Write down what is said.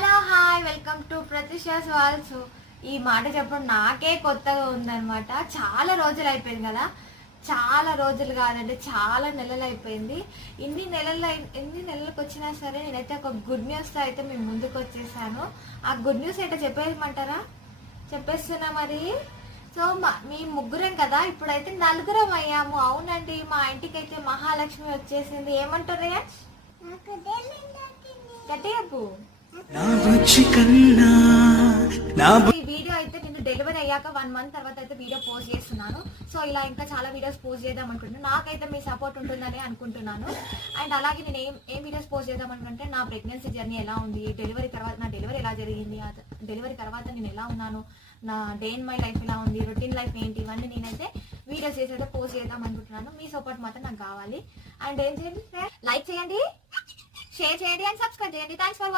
Hello hi welcome to Pratisha's walls. ఈ మాట చెప్పడం నాకే కొత్తగా ఉందన్నమాట. చాలా రోజులు అయిపోయింది కదా, చాలా రోజులు కాదండి, చాలా నెలలు అయిపోయింది. ఎన్ని నెలలకు వచ్చినా సరే నేనైతే ఒక గుడ్ న్యూస్తో అయితే మేము ముందుకు వచ్చేసాను. ఆ గుడ్ న్యూస్ అయితే చెప్పేయమంటారా? చెప్పేస్తున్నా మరి. సో మీ ముగ్గురం కదా, ఇప్పుడైతే నలుగురం అయ్యాము. అవునండి, మా ఇంటికి అయితే మహాలక్ష్మి వచ్చేసింది. ఏమంటారు? గట్టిగా ఈ వీడియో అయితే నేను డెలివరీ అయ్యాక 1 month తర్వాత అయితే వీడియో పోస్ట్ చేస్తున్నాను. సో ఇలా ఇంకా చాలా వీడియోస్ పోస్ట్ చేద్దాం అనుకుంటున్నాను. నాకైతే మీ సపోర్ట్ ఉంటుందని అనుకుంటున్నాను. అండ్ అలాగే నేను ఏం వీడియోస్ పోస్ట్ చేద్దాం అనుకుంటే నా ప్రెగ్నెన్సీ జర్నీ ఎలా ఉంది, డెలివరీ తర్వాత నా డెలివరీ ఎలా జరిగింది, డెలివరీ తర్వాత నేను ఎలా ఉన్నాను, నా డే ఇన్ మై లైఫ్ ఎలా ఉంది, రొటీన్ లైఫ్ ఏంటి, ఇవన్నీ నేనైతే వీడియోస్ చేసి అయితే పోస్ట్ చేద్దాం అనుకుంటున్నాను. మీ సపోర్ట్ మాత్రం నాకు కావాలి. అండ్ ఏం చేయండి, లైక్ చేయండి, షేర్ చేయండి అండ్ సబ్స్క్రైబ్ చేయండి. Thanks for